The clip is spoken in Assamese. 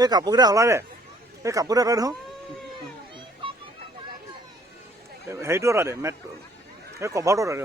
এই কাপোৰকেইটা ওলাই দে এই কাপোৰটা এটা দেখোন হেৰিটো এটা দে মেটটো এই কভাৰটো এটা দে